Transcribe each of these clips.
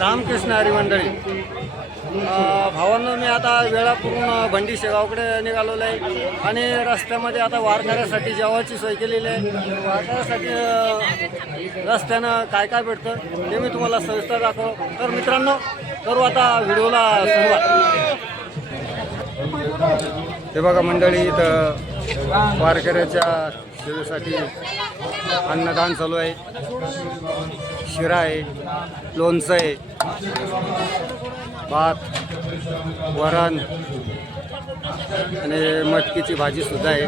रामकृष्ण हरी मंडळी. भावांना भावांनो मी आता वेळापूरून भंडी शेगावकडे निघालेलो आहे आणि रस्त्यामध्ये आता वारकऱ्यासाठी जेवायची सोय केलेली आहे. वारकऱ्यासाठी रस्त्यानं काय काय भेटतं ते मी तुम्हाला सविस्तर दाखव तर मित्रांनो करू आता व्हिडिओला सुरुवात. हे बघा मंडळी इथं वारकऱ्याच्या सेवेसाठी अन्नदान चालू आहे. शिरा आहे लोणचं आहे भात वरण आणि मटकीची भाजीसुद्धा आहे.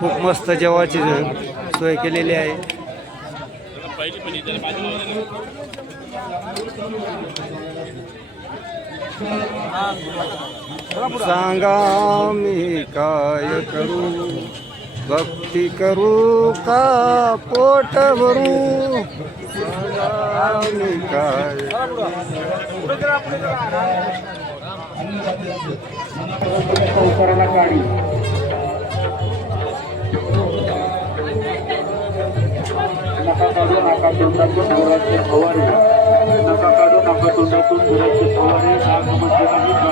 खूप मस्त जेवायची सोय केलेली आहे. सांगा मी काय करू? भक्ती करू का पोट भरू काय नका काढू नाका तोंडातून धुराचे फवारे नका काढू नाका तोंडातून धुराचे फवारे आग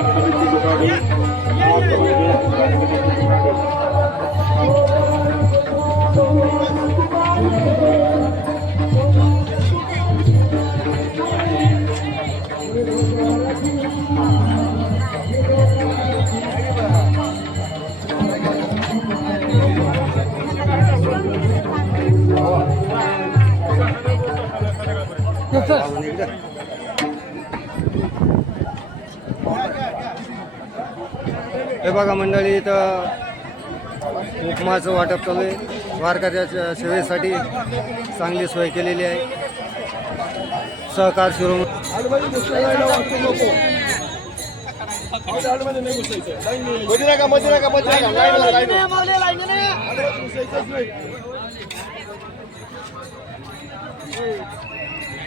हे बघा मंडळी इथं उपमाचं वाटप चालू आहे. वारकऱ्याच्या सेवेसाठी चांगली सोय केलेली आहे. सहकार शिरोमणी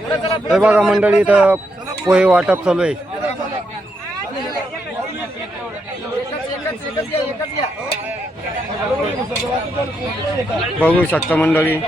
हे बघा मंडळी इथं पोहे वाटप चालू आहे. बघू शकता मंडळी.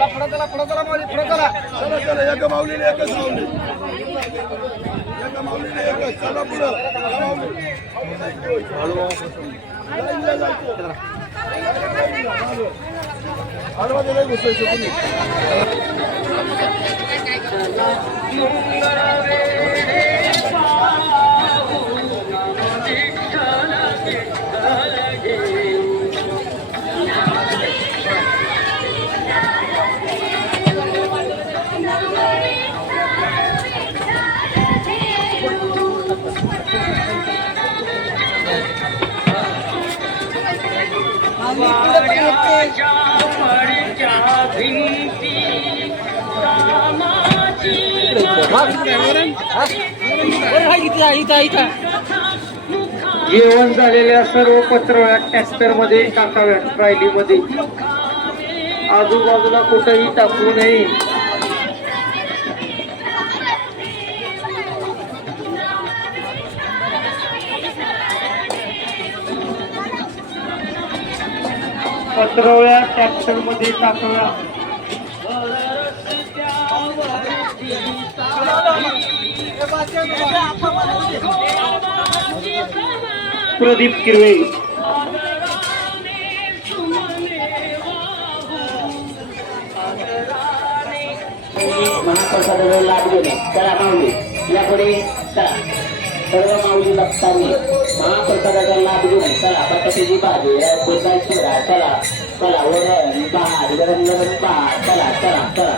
Wow. जेवण झालेल्या सर्व पत्रव्या टॅक्टरमध्ये टाकाव्यात ट्रायलीमध्ये आजूबाजूला कुठेही टाकू नये. पत्रव्या टॅक्टरमध्ये टाकाव्या प्रदीप किरवे. महाप्रसादाला लाभ गेले त्याला माऊली यापुढे चला. सर्व माऊली बघतानी महाप्रसादाचा लाभ घेऊन चला बटाट्याची भाजी कोणता शिरा चला. चला वरण भात गरम गरम भात. चला चला चला.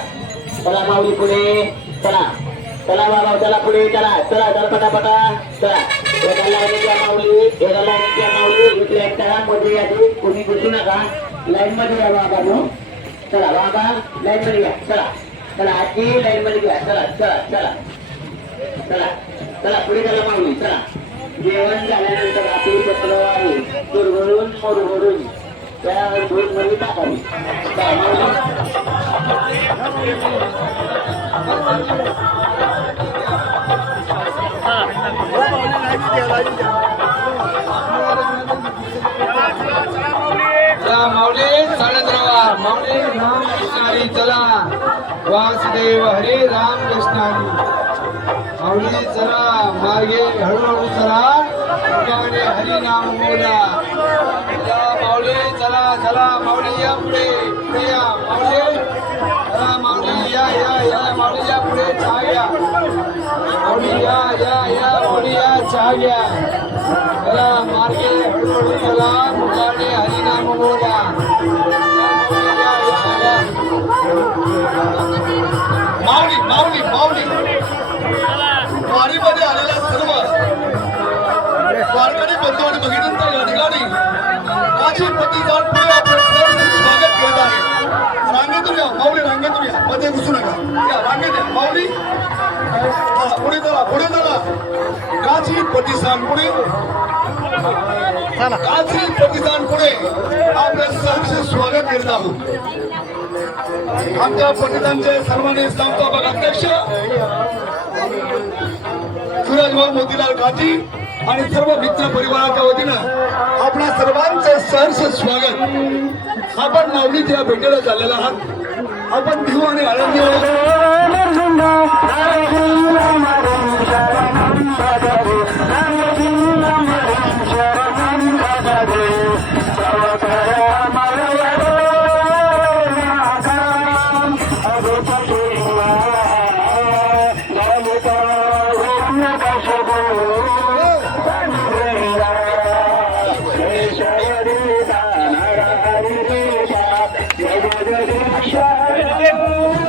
चला माऊली पुढे. चला. चला बाबा चला पुढे चला. चला चला पटापटा. चला. एका लाईन माऊली एका लाईन माऊली. इकडे एक करा मध्ये यादी कोणी बसू नका. लाईन मध्ये या बाबा नो चला बाबा लाईन मध्ये घ्या चला. चला आजी लाईन मध्ये घ्या चला चला चला. चला चला पुढे चला माऊली चला. जेवण झाल्यानंतर आपली आहे. दुर्भरून मुरघडून त्या दूधमध्ये टाकावी. माऊली? माऊली चालत राहा माऊली राम कृष्णारी चला. वासुदेव हरे राम कृष्णारी माऊली चला. मागे हळूहळू चला. तुझ्याकडे हरी नाम बोला. चला माऊली चला चला. माऊली या पुढे. पुढे या. माऊली चला माऊली या या या. माऊली या पुढे. चहा घ्या माऊली या या या. माऊली या चहा घ्या चला मार्गे हळूहळू चला तुझ्याकडे हरी नाम बोला या, या, काची प्रतिष्ठान पुढे काची प्रतिष्ठान पुढे आपलं सहर्ष स्वागत करत आहोत. आमच्या पंडितांचे सर्वांनी संस्थापक अध्यक्ष सुरजभाऊ मोतीलाल गाठी आणि सर्व मित्र परिवाराच्या वतीनं आपणा सर्वांचं सहर्ष स्वागत. आपण माऊलीच्या भेटीला चाललेला आहात. आपण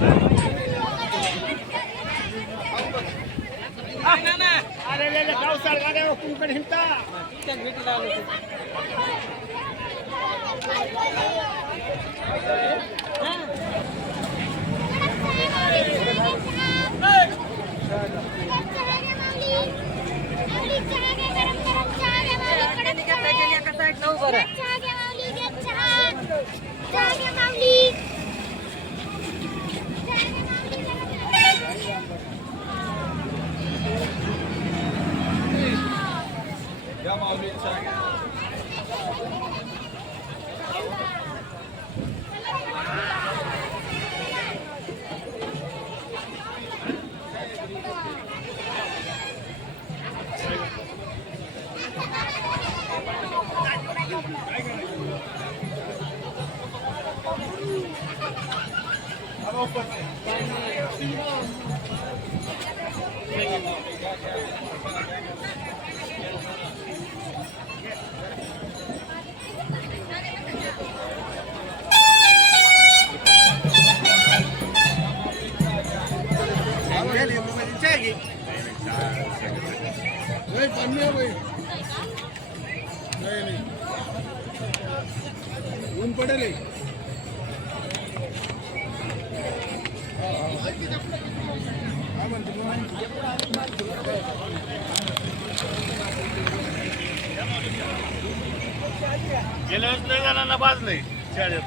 भिऊ आणि आनंदी आहोत ऊन गेल्या वेळेस लय जणांना बाजलंय शाळेत